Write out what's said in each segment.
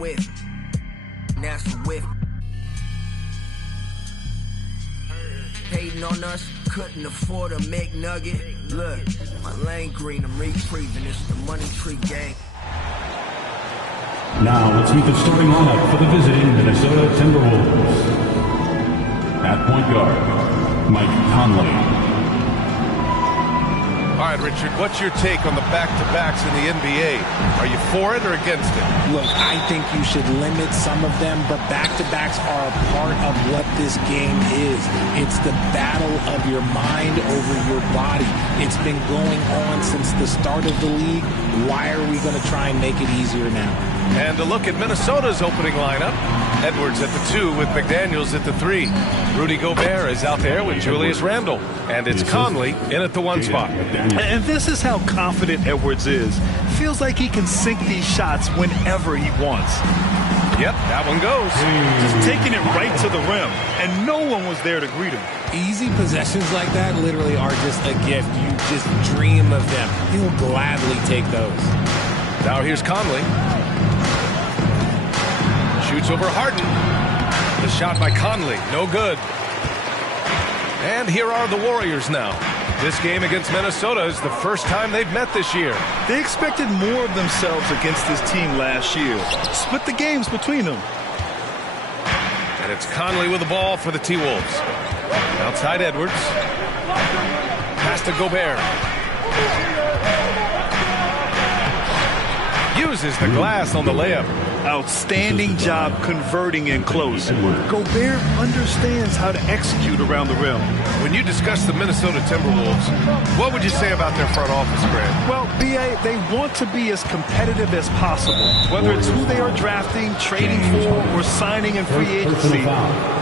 with. That's the whip. Hating on us, couldn't afford a McNugget. Look, my lane green, I'm retrieving. It's the Money Tree Gang. Now let's meet the starting lineup for the visiting Minnesota Timberwolves. At point guard, Mike Conley. All right, Richard, what's your take on the back-to-backs in the NBA? Are you for it or against it? Look, I think you should limit some of them, but back-to-backs are a part of what this game is. It's the battle of your mind over your body. It's been going on since the start of the league. Why are we going to try and make it easier now? And a look at Minnesota's opening lineup. Edwards at the 2 with McDaniels at the 3. Rudy Gobert is out there with Julius Randle. And it's Conley in at the 1 spot. And this is how confident Edwards is. Feels like he can sink these shots whenever he wants. Yep, that one goes. Just taking it right to the rim, and no one was there to greet him. Easy possessions like that literally are just a gift. You just dream of them. He'll gladly take those. Now here's Conley. Shoots over Harden. The shot by Conley, no good. And here are the Warriors now. This game against Minnesota is the first time they've met this year. They expected more of themselves against this team last year. Split the games between them. And it's Conley with the ball for the T-Wolves. Outside Edwards. Pass to Gobert. Uses the glass on the layup. Outstanding job converting in close. Gobert understands how to execute around the rim. When you discuss the Minnesota Timberwolves, what would you say about their front office, Grant? Well, B.A., they want to be as competitive as possible. Whether it's who they are drafting, trading for, or signing in free agency,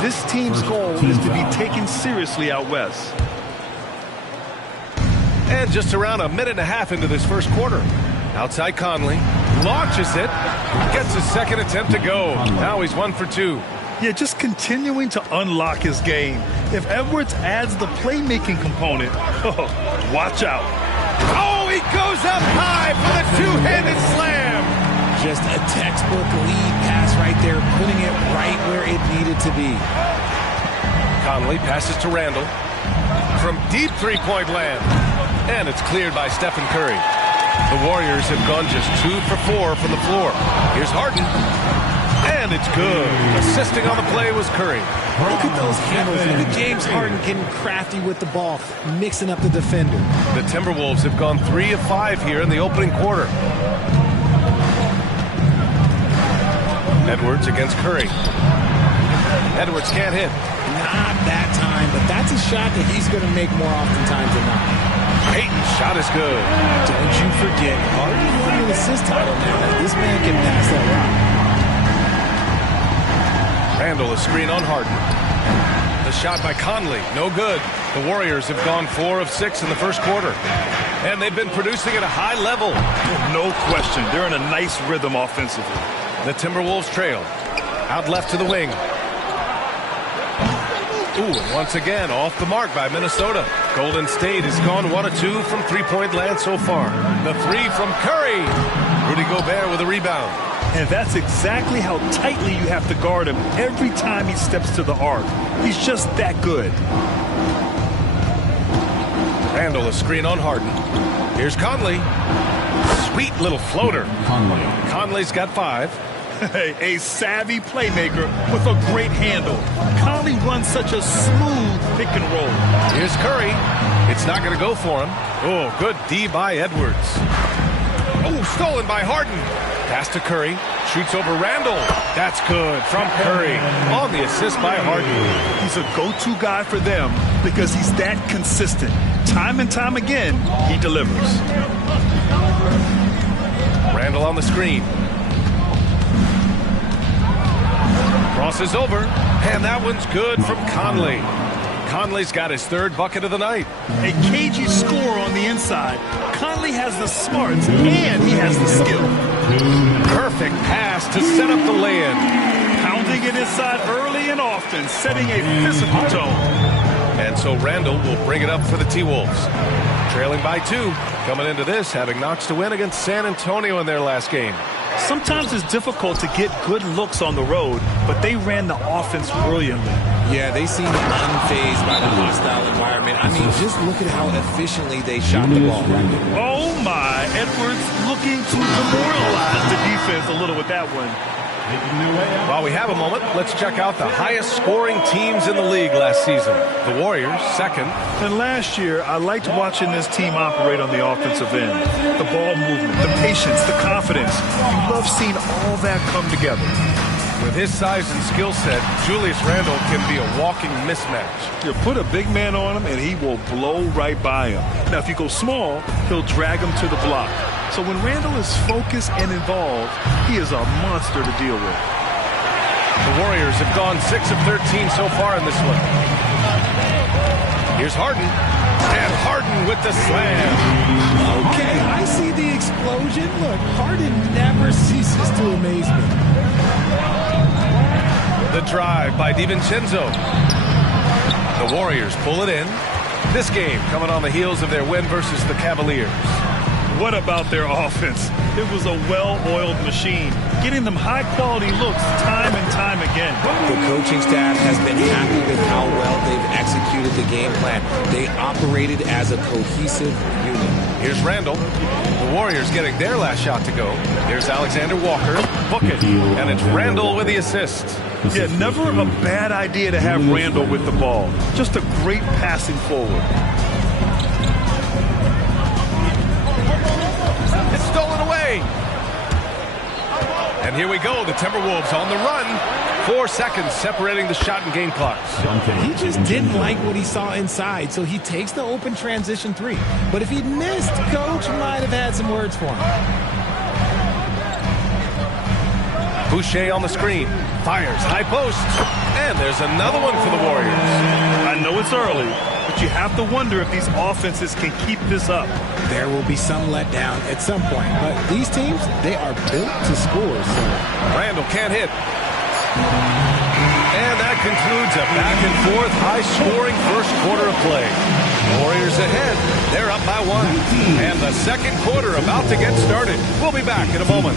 this team's goal is to be taken seriously out west. And just around a minute and a half into this first quarter. Outside Conley, launches it, gets his second attempt to go. Now he's 1 for 2. Yeah, just continuing to unlock his game. If Edwards adds the playmaking component, watch out. Oh, he goes up high for the two-handed slam. Just a textbook lead pass right there, putting it right where it needed to be. Conley passes to Randle from deep three-point land. And it's cleared by Stephen Curry. The Warriors have gone just 2 for 4 from the floor. Here's Harden. And it's good. Assisting on the play was Curry. Look at those handles. Look at James Harden getting crafty with the ball, mixing up the defender. The Timberwolves have gone 3 of 5 here in the opening quarter. Edwards against Curry. Edwards can't hit. Not that time, but that's a shot that he's going to make more oftentimes than not. Payton's shot is good. Don't you forget, Harden won an assist title now. This man can pass that rock. Randle, a screen on Harden. The shot by Conley, no good. The Warriors have gone 4 of 6 in the first quarter. And they've been producing at a high level. No question. They're in a nice rhythm offensively. The Timberwolves trail. Out left to the wing. Ooh, and once again, off the mark by Minnesota. Golden State has gone 1 of 2 from three-point land so far. The 3 from Curry. Rudy Gobert with a rebound. And that's exactly how tightly you have to guard him every time he steps to the arc. He's just that good. Randle, a screen on Harden. Here's Conley. Sweet little floater. Conley's got 5. A savvy playmaker with a great handle. Conley runs such a smooth pick and roll. Here's Curry. It's not going to go for him. Oh, good D by Edwards. Oh, stolen by Harden. Pass to Curry. Shoots over Randle. That's good from Curry. On the assist by Harden. He's a go-to guy for them because he's that consistent. Time and time again, he delivers. Randle on the screen. Crosses over, and that one's good from Conley. Conley's got his 3rd bucket of the night. A cagey score on the inside. Conley has the smarts, and he has the skill. Perfect pass to set up the lay-in. Pounding it inside early and often, setting a physical tone. And so Randle will bring it up for the T-Wolves. trailing by 2. Coming into this, having notched a win against San Antonio in their last game. Sometimes it's difficult to get good looks on the road, but they ran the offense brilliantly. Yeah, they seemed unfazed by the hostile environment. I mean, just look at how efficiently they shot the ball. Oh, my. Edwards looking to demoralize the defense a little with that one. While we have a moment, let's check out the highest scoring teams in the league last season. The Warriors, second. And last year, I liked watching this team operate on the offensive end. The ball movement, the patience, the confidence. You love seeing all that come together. With his size and skill set, Julius Randle can be a walking mismatch. You put a big man on him, and he will blow right by him. Now, if you go small, he'll drag him to the block. So when Randle is focused and involved, he is a monster to deal with. The Warriors have gone 6 of 13 so far in this one. Here's Harden. And Harden with the slam. Okay, I see the explosion. Look, Harden never ceases to amaze me. The drive by DiVincenzo. The Warriors pull it in. This game coming on the heels of their win versus the Cavaliers. What about their offense? It was a well-oiled machine, getting them high-quality looks time and time again. The coaching staff has been happy with how well they've executed the game plan. They operated as a cohesive unit. Here's Randle. The Warriors getting their last shot to go. Here's Alexander Walker. Book it. And it's Randle with the assist. Yeah, never a bad idea to have Randle with the ball. Just a great passing forward. It's stolen away. And here we go. The Timberwolves on the run. 4 seconds separating the shot and game clocks. He just didn't like what he saw inside, so he takes the open transition 3. But if he'd missed, Coach might have had some words for him. Boucher on the screen. Fires. High post. And there's another one for the Warriors. I know it's early, but you have to wonder if these offenses can keep this up. There will be some letdown at some point, but these teams, they are built to score. So Randle can't hit. And that concludes a back-and-forth, high-scoring first quarter of play. Warriors ahead. They're up by 1. And the second quarter about to get started. We'll be back in a moment.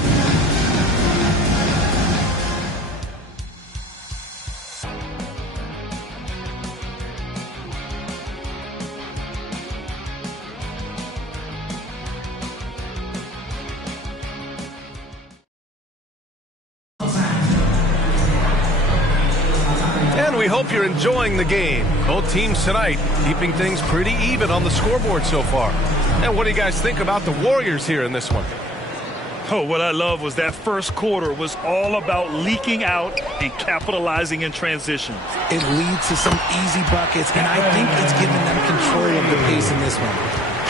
We hope you're enjoying the game. Both teams tonight keeping things pretty even on the scoreboard so far. And what do you guys think about the Warriors here in this one? Oh, what I love was that first quarter was all about leaking out and capitalizing in transition. It leads to some easy buckets, and I think it's given them control of the pace in this one.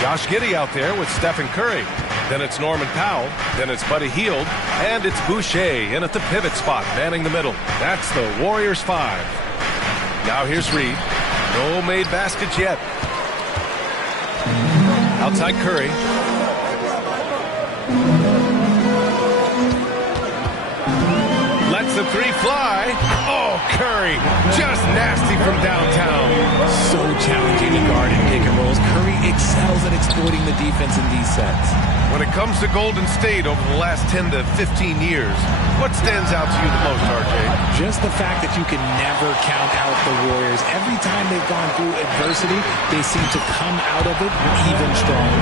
Josh Giddey out there with Stephen Curry. Then it's Norman Powell. Then it's Buddy Hield. And it's Boucher in at the pivot spot, manning the middle. That's the Warriors 5. Now here's Reed. No made baskets yet. Outside Curry. Lets the 3 fly. Oh, Curry. Just nasty from downtown. So challenging to guard in pick and rolls. Curry excels at exploiting the defense in these sets. When it comes to Golden State over the last 10 to 15 years, what stands out to you the most, RJ? Just the fact that you can never count out the Warriors. Every time they've gone through adversity, they seem to come out of it even stronger.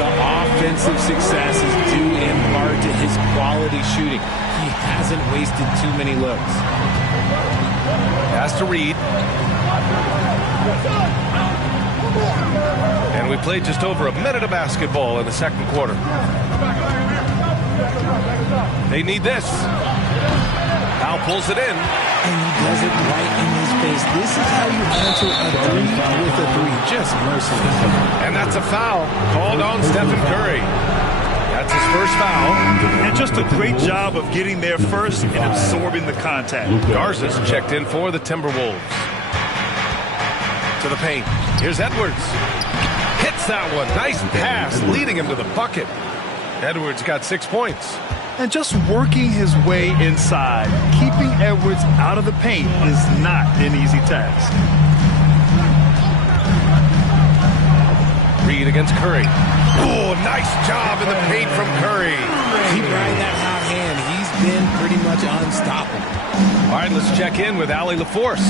The offensive success is due in part to his quality shooting. He hasn't wasted too many looks. Pass to Reed. And we played just over a minute of basketball in the second quarter. They need this. Powell pulls it in. And he does it right in his face. This is how you answer a 3 with a 3. Just merciless. And that's a foul called on Stephen Curry. That's his first foul. And just a great job of getting there first and absorbing the contact. Garza's checked in for the Timberwolves. To the paint. Here's Edwards. Hits that one. Nice pass, leading him to the bucket. Edwards got 6 points. And just working his way inside, keeping Edwards out of the paint is not an easy task. Reed Reed against Curry. Oh, nice job in the paint from Curry. Keep riding that hot hand. He's been pretty much unstoppable. All right, let's check in with Allie LaForce.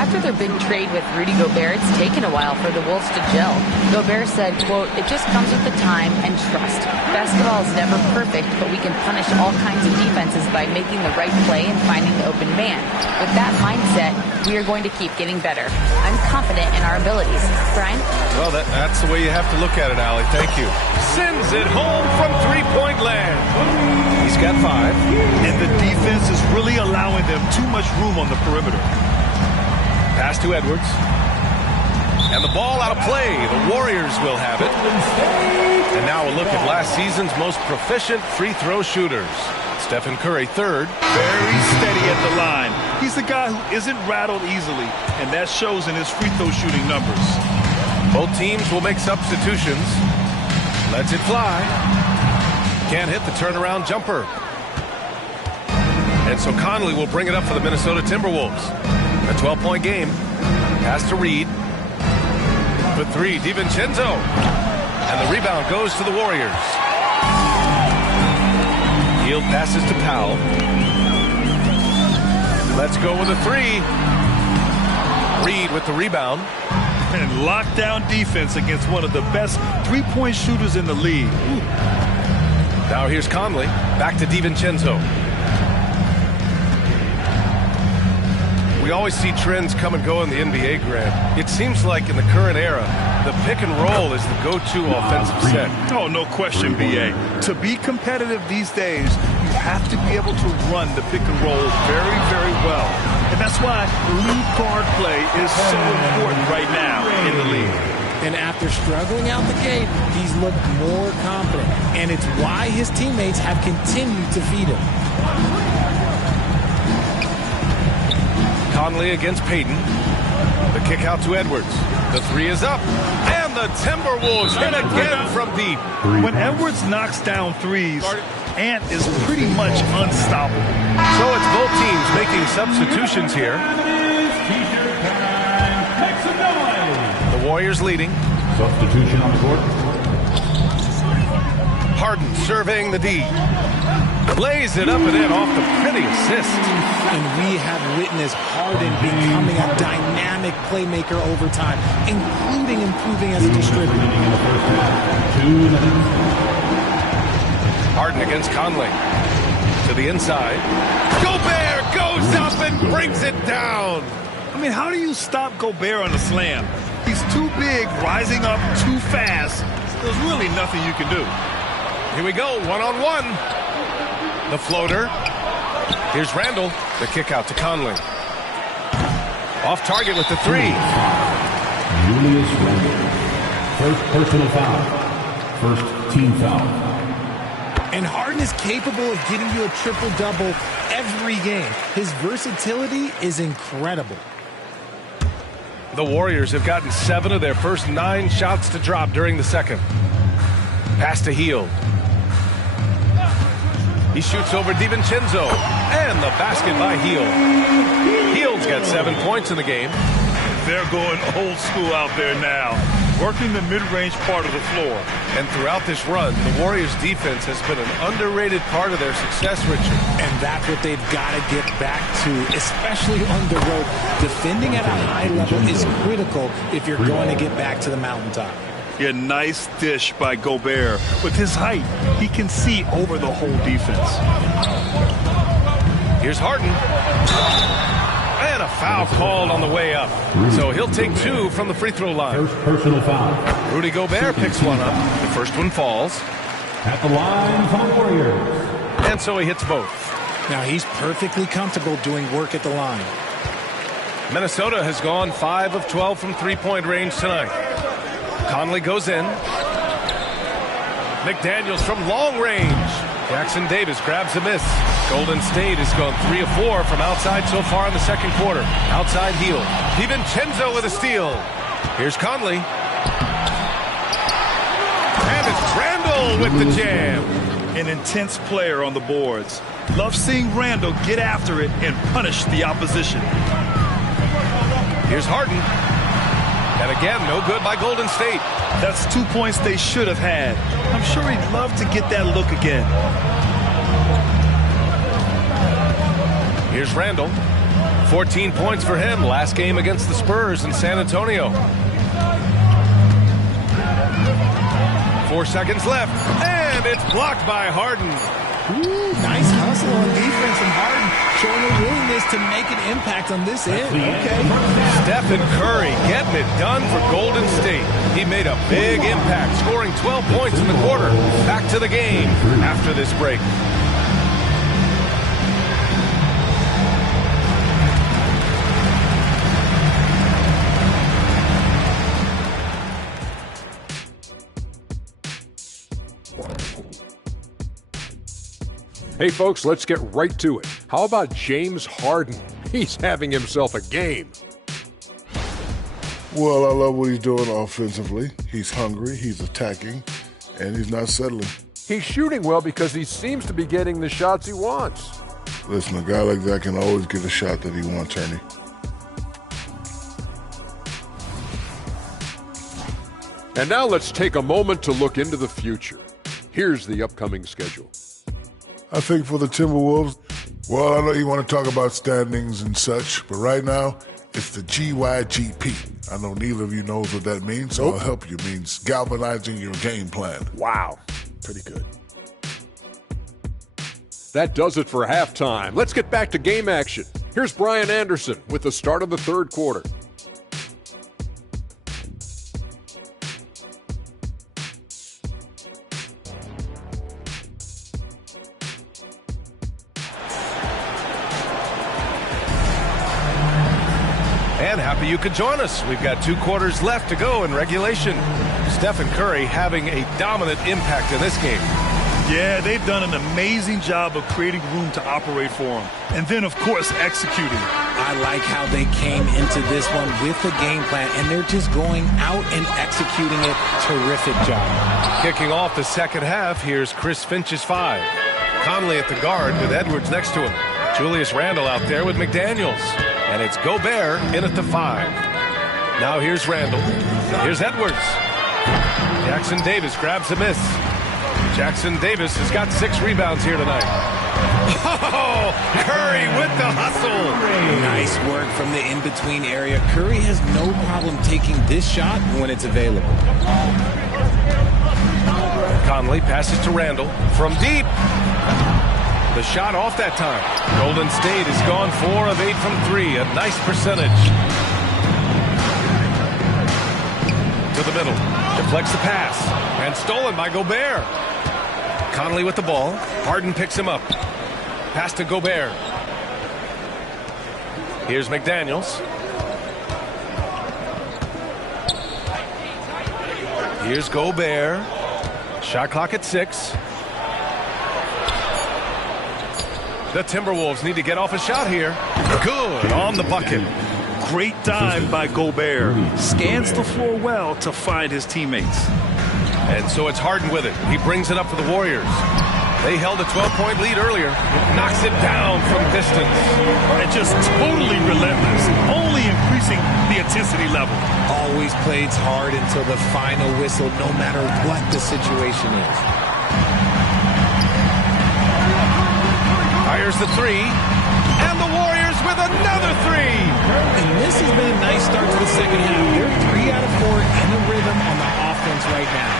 After their big trade with Rudy Gobert, it's taken a while for the Wolves to gel. Gobert said, quote, "It just comes with the time and trust. Basketball is never perfect, but we can punish all kinds of defenses by making the right play and finding the open man. With that mindset, we are going to keep getting better. I'm confident in our abilities." Brian? Well, that's the way you have to look at it, Allie. Thank you. Sends it home from three-point land. He's got 5. And the defense is really allowing them too much room on the perimeter. Pass to Edwards. And the ball out of play. The Warriors will have it. And now a look at last season's most proficient free throw shooters. Stephen Curry, 3rd. Very steady at the line. He's the guy who isn't rattled easily, and that shows in his free throw shooting numbers. Both teams will make substitutions. Lets it fly. Can't hit the turnaround jumper. And so Conley will bring it up for the Minnesota Timberwolves. A 12-point game. Pass to Reed. For 3, DiVincenzo. And the rebound goes to the Warriors. Hield passes to Powell. Let's go with a 3. Reed with the rebound. And lockdown defense against one of the best three-point shooters in the league. Ooh. Now here's Conley. Back to DiVincenzo. We always see trends come and go in the NBA, Grant. It seems like in the current era, the pick and roll is the go-to offensive set. Oh, no question, B.A. To be competitive these days, you have to be able to run the pick and roll very, very well. And that's why lead guard play is so important right now in the league. And after struggling out the gate, he's looked more confident. And it's why his teammates have continued to feed him. Conley against Payton. The kick out to Edwards. The 3 is up. And the Timberwolves hit again from deep. When Edwards knocks down threes, Ant is pretty much unstoppable. So it's both teams making substitutions here. The Warriors leading. Substitution on the court. Harden surveying the D. Lays it up and in off the pretty assist. And we have witnessed Harden becoming a dynamic playmaker over time, including improving as a distributor. Harden against Conley. To the inside. Gobert goes up and brings it down. I mean, how do you stop Gobert on a slam? He's too big, rising up too fast. There's really nothing you can do. Here we go, one-on-one. The floater. Here's Randall. The kick out to Conley. Off target with the 3. Julius Randle. First personal foul. First team foul. And Harden is capable of getting you a triple-double every game. His versatility is incredible. The Warriors have gotten 7 of their first 9 shots to drop during the second. Pass to Hield. He shoots over DiVincenzo. And the basket by Hield. Hield's got 7 points in the game. They're going old school out there now, working the mid-range part of the floor. And throughout this run, the Warriors' defense has been an underrated part of their success, Richard. And that's what they've got to get back to, especially on the road. Defending at a high level is critical if you're going to get back to the mountaintop. Yeah, nice dish by Gobert. With his height, he can see over the whole defense. Here's Harden. And a foul called on the way up. So he'll take 2 from the free throw line. First personal foul. Rudy Gobert picks one up. The first one falls. At the line for the Warriors. And so he hits both. Now he's perfectly comfortable doing work at the line. Minnesota has gone 5 of 12 from three-point range tonight. Conley goes in. McDaniels from long range. Jackson Davis grabs a miss. Golden State has gone 3 of 4 from outside so far in the second quarter. Outside Hield. DiVincenzo with a steal. Here's Conley. And it's Randall with the jam. An intense player on the boards. Love seeing Randall get after it and punish the opposition. Here's Harden. And again, no good by Golden State. That's 2 points they should have had. I'm sure he'd love to get that look again. Here's Randall. 14 points for him last game against the Spurs in San Antonio. 4 seconds left, and it's blocked by Harden. Ooh, nice hustle on defense from Harden, showing a willingness to make an impact on this end. Okay. Stephen Curry getting it done for Golden State. He made a big impact, scoring 12 points in the quarter. Back to the game after this break. Hey, folks, let's get right to it. How about James Harden? He's having himself a game. Well, I love what he's doing offensively. He's hungry, he's attacking, and he's not settling. He's shooting well because he seems to be getting the shots he wants. Listen, a guy like that can always get a shot that he wants, Ernie. And now let's take a moment to look into the future. Here's the upcoming schedule. I think for the Timberwolves, well, I know you want to talk about standings and such, but right now, it's the GYGP. I know neither of you knows what that means, so I'll help you. It means galvanizing your game plan. Wow, pretty good. That does it for halftime. Let's get back to game action. Here's Brian Anderson with the start of the third quarter. And happy you could join us. We've got 2 quarters left to go in regulation. Stephen Curry having a dominant impact in this game. Yeah, they've done an amazing job of creating room to operate for him. And then, of course, executing. I like how they came into this one with a game plan, and they're just going out and executing it. Terrific job. Kicking off the second half, here's Chris Finch's 5. Conley at the guard with Edwards next to him. Julius Randle out there with McDaniels. And it's Gobert in at the 5. Now here's Randle. Here's Edwards. Jackson Davis grabs a miss. Jackson Davis has got 6 rebounds here tonight. Oh, Curry with the hustle. Nice work from the in-between area. Curry has no problem taking this shot when it's available. Conley passes to Randle from deep. The shot off that time. Golden State has gone 4 of 8 from 3. A nice percentage. To the middle. Deflects the pass. And stolen by Gobert. Conley with the ball. Harden picks him up. Pass to Gobert. Here's McDaniels. Here's Gobert. Shot clock at 6. The Timberwolves need to get off a shot here. Good on the bucket. Great dive by Gobert. Scans the floor well to find his teammates. And so it's Harden with it. He brings it up for the Warriors. They held a 12-point lead earlier. Knocks it down from distance. And just totally relentless. Only increasing the intensity level. Always plays hard until the final whistle, no matter what the situation is. Fires the 3, and the Warriors with another 3. And this has been a nice start to the second half. They're 3 out of 4 in the rhythm on the offense right now.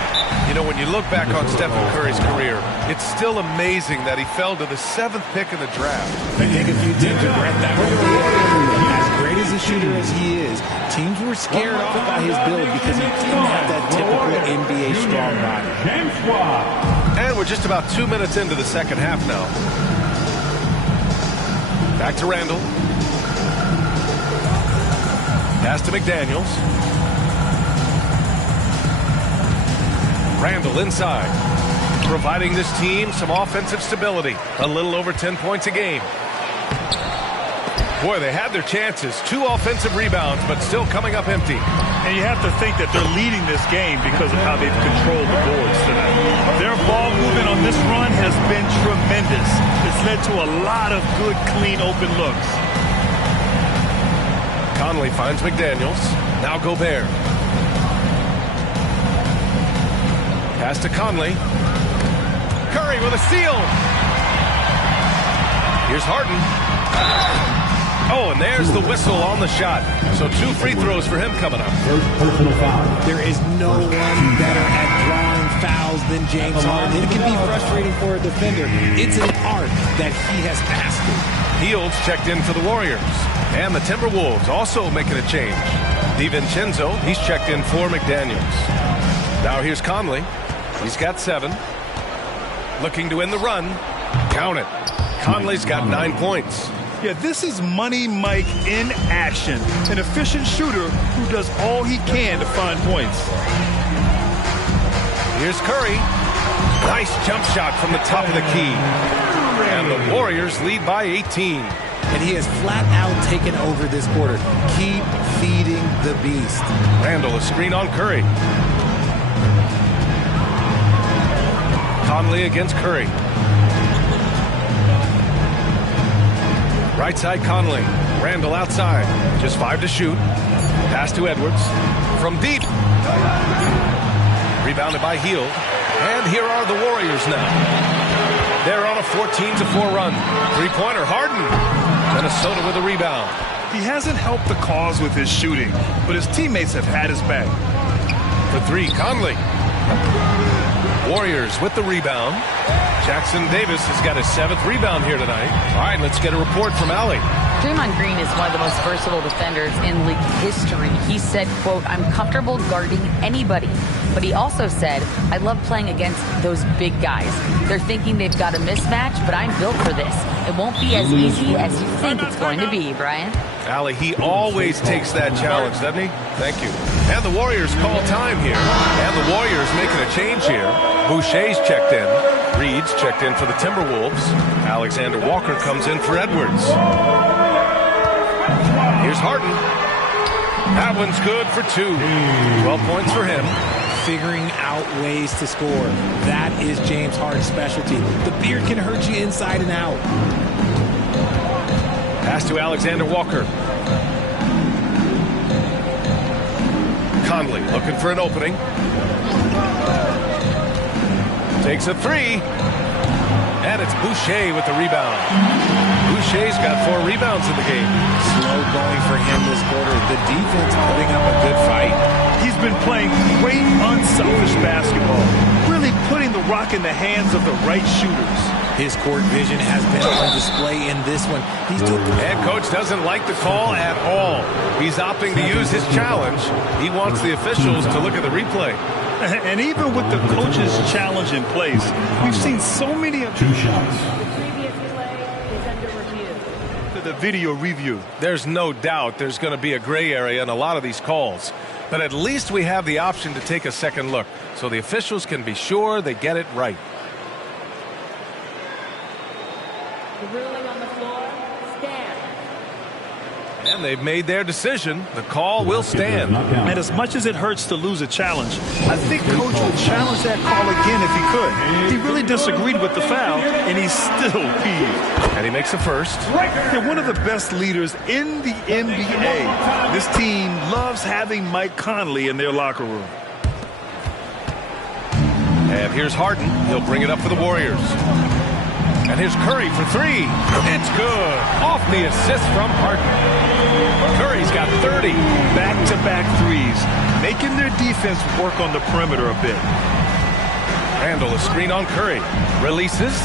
You know, when you look back on Stephen Curry's career, it's still amazing that he fell to the 7th pick in the draft. I think a few teams regret that. As great as a shooter as he is, teams were scared off by his build because he didn't have that typical NBA strong body. And we're just about 2 minutes into the second half now. Back to Randle. Pass to McDaniels. Randle inside, providing this team some offensive stability. A little over 10 points a game. Boy, they had their chances. 2 offensive rebounds, but still coming up empty. And you have to think that they're leading this game because of how they've controlled the boards tonight. Their ball movement on this run has been tremendous. It's led to a lot of good, clean, open looks. Conley finds McDaniels. Now Gobert. Pass to Conley. Curry with a steal. Here's Harden. Oh, and there's the whistle on the shot. So 2 free throws for him coming up. Personal foul. There is no one better at drawing fouls than James Harden. It can be frustrating for a defender. It's an art that he has mastered. Fields checked in for the Warriors. And the Timberwolves also making a change. DiVincenzo, he's checked in for McDaniels. Now here's Conley. He's got 7. Looking to end the run. Count it. Conley's got 9 points. Yeah, this is Money Mike in action. An efficient shooter who does all he can to find points. Here's Curry. Nice jump shot from the top of the key. And the Warriors lead by 18. And he has flat out taken over this quarter. Keep feeding the beast. Randall, a screen on Curry. Conley against Curry. Right side Conley. Randall outside. Just 5 to shoot. Pass to Edwards. From deep. Rebounded by Hield. And here are the Warriors now. They're on a 14-4 run. 3-pointer Harden. Minnesota with a rebound. He hasn't helped the cause with his shooting, but his teammates have had his back. For 3, Conley. Warriors with the rebound. Jackson Davis has got his 7th rebound here tonight. All right, let's get a report from Allie. Draymond Green is one of the most versatile defenders in league history. He said, quote, "I'm comfortable guarding anybody." But he also said, "I love playing against those big guys. They're thinking they've got a mismatch, but I'm built for this. It won't be as easy as you think it's going to be," Brian. Allie, he always takes that challenge, doesn't he? Thank you. And the Warriors call time here. And the Warriors making a change here. Boucher's checked in. Reed's checked in for the Timberwolves. Alexander Walker comes in for Edwards. Here's Harden. That one's good for 2. 12 points for him. Figuring out ways to score. That is James Harden's specialty. The beard can hurt you inside and out. Pass to Alexander Walker. Conley looking for an opening. Takes a 3. And it's Boucher with the rebound. Boucher's got 4 rebounds in the game. Slow going for him this quarter. The defense putting up a good fight. He's been playing great, unselfish basketball, really putting the rock in the hands of the right shooters. His court vision has been on display in this one. And coach doesn't like the call at all. He's opting to use his challenge. He wants the officials to look at the replay. And even with the coach's challenge in place, we've seen so many of 2 shots. the video review. There's no doubt there's going to be a gray area in a lot of these calls. But at least we have the option to take a second look so the officials can be sure they get it right. The ruling on the floor, stand. And they've made their decision. The call will stand. And as much as it hurts to lose a challenge, I think Coach would challenge that call again if he could. He really disagreed with the foul, and he's still peeved. And he makes a first. They're one of the best leaders in the NBA. This team loves having Mike Conley in their locker room. And here's Harden. He'll bring it up for the Warriors. And here's Curry for 3. It's good. Off the assist from Harden. Curry's got 30. Back-to-back threes, making their defense work on the perimeter a bit. Randall, a screen on Curry. Releases.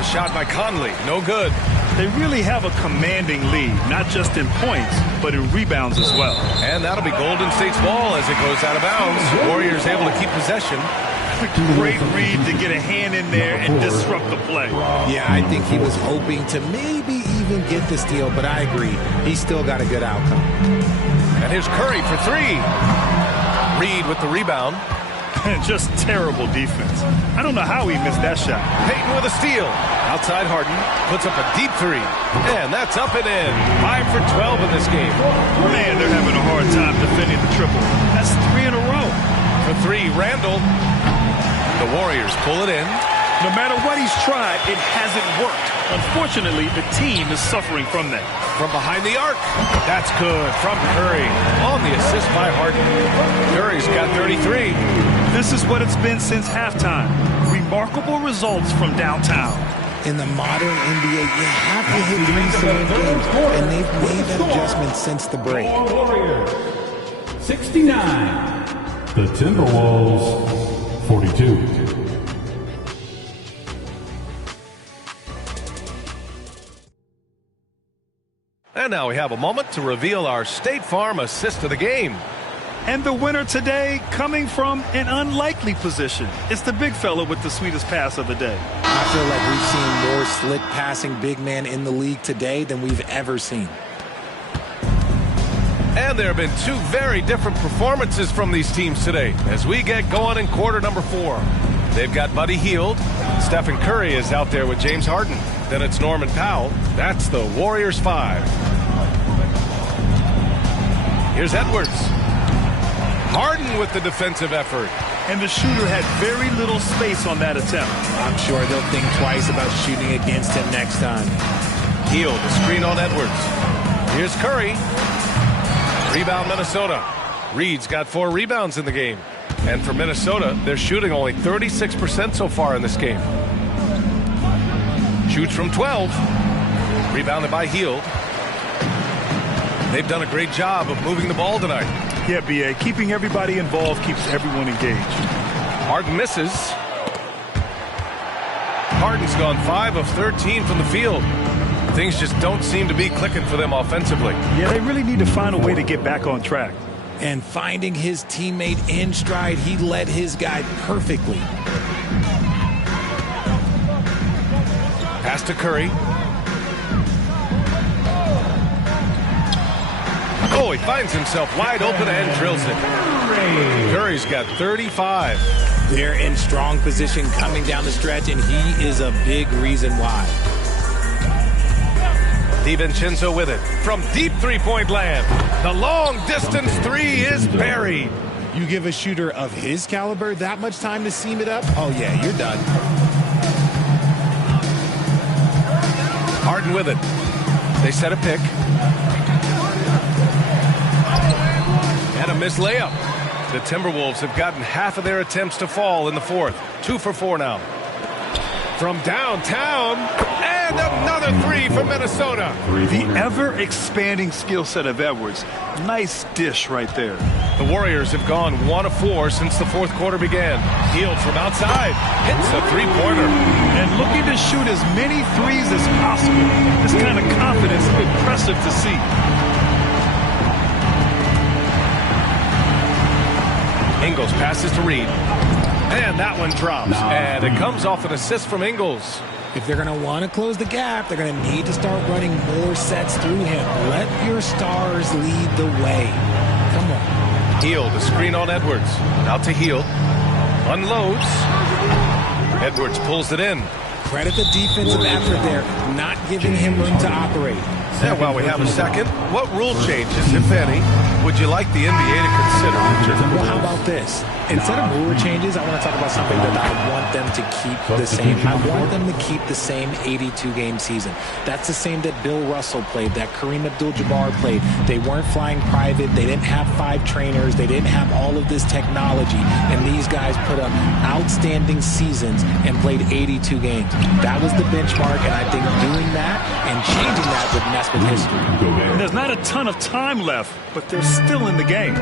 The shot by Conley. No good. They really have a commanding lead, not just in points, but in rebounds as well. And that'll be Golden State's ball as it goes out of bounds. Warriors able to keep possession. Great read to get a hand in there and disrupt the play. Yeah, I think he was hoping to maybe even get the steal, but I agree. He's still got a good outcome. And here's Curry for 3. Reed with the rebound. Just terrible defense. I don't know how he missed that shot. Payton with a steal. Outside Harden puts up a deep 3. And that's up and in. 5 for 12 in this game. Man, they're having a hard time defending the triple. That's 3 in a row. For 3, Randall. The Warriors pull it in. No matter what he's tried, it hasn't worked. Unfortunately, the team is suffering from that. From behind the arc. That's good from Curry. On the assist by Harden. Curry's got 33. This is what it's been since halftime. Remarkable results from downtown. In the modern NBA, you have to hit threes to win games, and they've made that adjustment since the break. Warriors, 69. The Timberwolves, 42. And now we have a moment to reveal our State Farm assist of the game. And the winner today coming from an unlikely position. It's the big fella with the sweetest pass of the day. I feel like we've seen more slick passing big man in the league today than we've ever seen. And there have been two very different performances from these teams today as we get going in quarter number 4. They've got Buddy Hield. Stephen Curry is out there with James Harden. Then it's Norman Powell. That's the Warriors 5. Here's Edwards. Harden with the defensive effort. And the shooter had very little space on that attempt. I'm sure they'll think twice about shooting against him next time. Hield, the screen on Edwards. Here's Curry. Rebound Minnesota. Reed's got 4 rebounds in the game. And for Minnesota, they're shooting only 36% so far in this game. Shoots from 12. Rebounded by Hield. They've done a great job of moving the ball tonight. Yeah, B.A. Keeping everybody involved keeps everyone engaged. Harden misses. Harden's gone 5 of 13 from the field. Things just don't seem to be clicking for them offensively. Yeah, they really need to find a way to get back on track. And finding his teammate in stride, he led his guy perfectly. Pass to Curry. Oh, he finds himself wide open and drills it. Curry's got 35. They're in strong position coming down the stretch, and he is a big reason why. DiVincenzo with it from deep three-point land. The long-distance 3 is buried. You give a shooter of his caliber that much time to seam it up? Oh, yeah, you're done. Harden with it. They set a pick. And a missed layup. The Timberwolves have gotten half of their attempts to fall in the fourth. 2 for 4 now. From downtown, and another 3 for Minnesota. The ever-expanding skill set of Edwards. Nice dish right there. The Warriors have gone 1 of 4 since the fourth quarter began. Hield from outside. Hits a three-pointer. And looking to shoot as many threes as possible. This kind of confidence is impressive to see. Ingles passes to Reed. And that one drops. And it comes off an assist from Ingles. If they're going to want to close the gap, they're going to need to start running more sets through him. Let your stars lead the way. Come on. Hield, the screen on Edwards. Out to Hield. Unloads. Edwards pulls it in. Credit the defensive effort there, not giving him room to operate. And while we have a second, what rule changes, if any, would you like the NBA to consider? Well, how about this? Instead of rule changes, I want to talk about something that I want them to keep the same. I want them to keep the same 82-game season. That's the same that Bill Russell played, that Kareem Abdul-Jabbar played. They weren't flying private. They didn't have 5 trainers. They didn't have all of this technology. And these guys put up outstanding seasons and played 82 games. That was the benchmark, and I think doing that and changing that would mess with history. And there's not a ton of time left, but they're still in the game.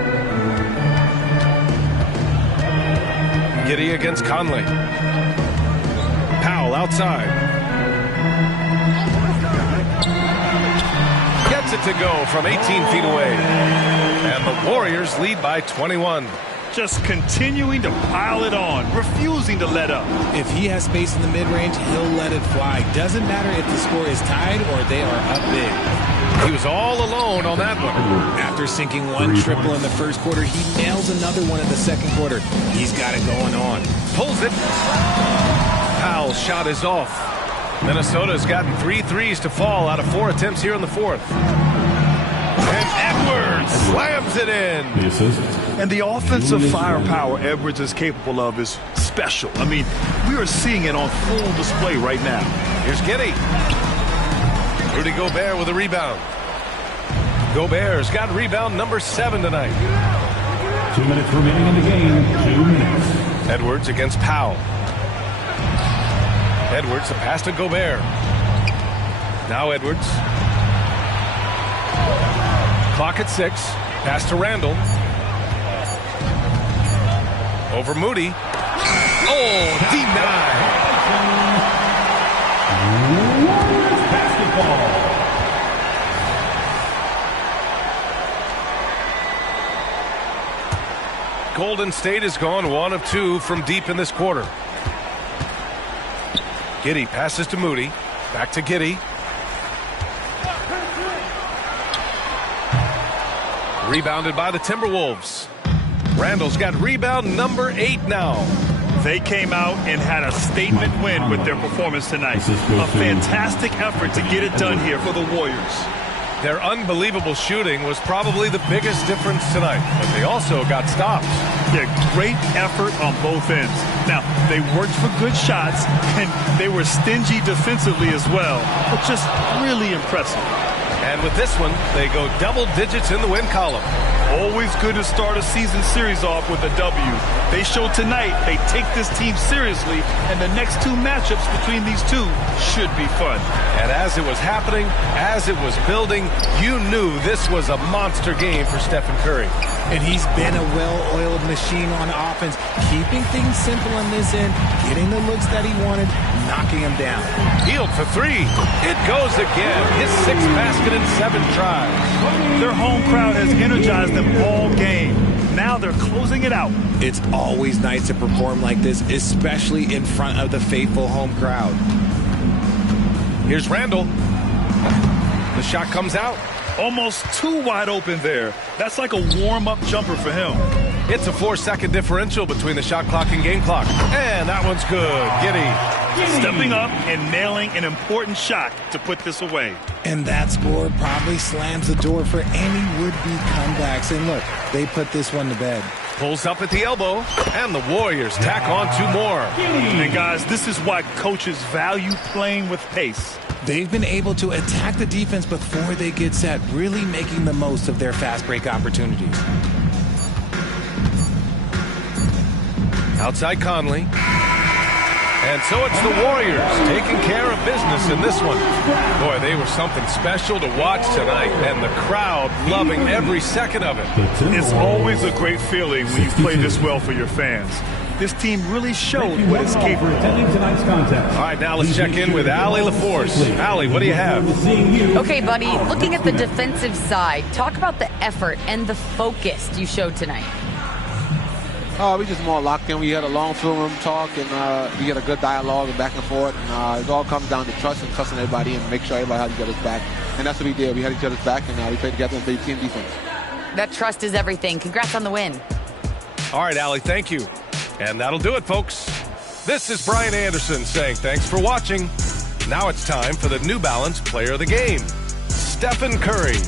Giddey against Conley. Powell outside. Gets it to go from 18 feet away. And the Warriors lead by 21. Just continuing to pile it on, refusing to let up. If he has space in the mid-range, he'll let it fly. Doesn't matter if the score is tied or they are up big. He was all alone on that one. After sinking 1 triple in the first quarter, he nails another one in the second quarter. He's got it going on. Pulls it. Powell's shot is off. Minnesota's gotten 3 threes to fall out of 4 attempts here in the fourth. And Edwards slams it in. The assist. And the offensive firepower Edwards is capable of is special. I mean, we are seeing it on full display right now. Here's Giddey. Rudy Gobert with a rebound. Gobert's got rebound number 7 tonight. 2 minutes remaining in the game. 2 minutes. Edwards against Powell. Edwards, the pass to Gobert. Now Edwards. Clock at 6. Pass to Randall. Over Moody. Oh, denied. Basketball. Golden State has gone 1 of 2 from deep in this quarter. Giddey passes to Moody. Back to Giddey. Rebounded by the Timberwolves. Randall's got rebound number 8 now. They came out and had a statement win with their performance tonight. A fantastic effort to get it done here for the Warriors. Their unbelievable shooting was probably the biggest difference tonight, but they also got stopped. Yeah, great effort on both ends. Now, they worked for good shots, and they were stingy defensively as well, but just really impressive. And with this one, they go double digits in the win column. Always good to start a season series off with a W. They showed tonight they take this team seriously, and the next 2 matchups between these two should be fun. And as it was happening, as it was building, you knew this was a monster game for Stephen Curry. And he's been a well-oiled machine on offense, keeping things simple on this end, getting the looks that he wanted, knocking them down. Hield for 3. It goes again. His 6th basket in 7 tries. Their home crowd has energized them all game. Now they're closing it out. It's always nice to perform like this, especially in front of the faithful home crowd. Here's Randall. The shot comes out. Almost too wide open there. That's like a warm-up jumper for him. It's a 4-second differential between the shot clock and game clock. And that one's good. Giddey. Stepping up and nailing an important shot to put this away. And that score probably slams the door for any would-be comebacks. And look, they put this one to bed. Pulls up at the elbow, and the Warriors tack on 2 more. And guys, this is why coaches value playing with pace. They've been able to attack the defense before they get set, really making the most of their fast break opportunities. Outside Conley. And so it's the Warriors taking care of business in this one. Boy, they were something special to watch tonight, and the crowd loving every second of it. It's always a great feeling when you play this well for your fans. This team really showed what it's capable of. All right, now let's check in with Allie LaForce. Allie, what do you have? Okay, buddy, looking at the defensive side, talk about the effort and the focus you showed tonight. We just more locked in. We had a long film room talk, and we had a good dialogue and back and forth. And it all comes down to trust and trusting everybody and make sure everybody has each other's back. And that's what we did. We had each other's back, and we played together and played team defense. That trust is everything. Congrats on the win. All right, Allie, thank you. And that'll do it, folks. This is Brian Anderson saying thanks for watching. Now it's time for the New Balance Player of the Game, Stephen Curry.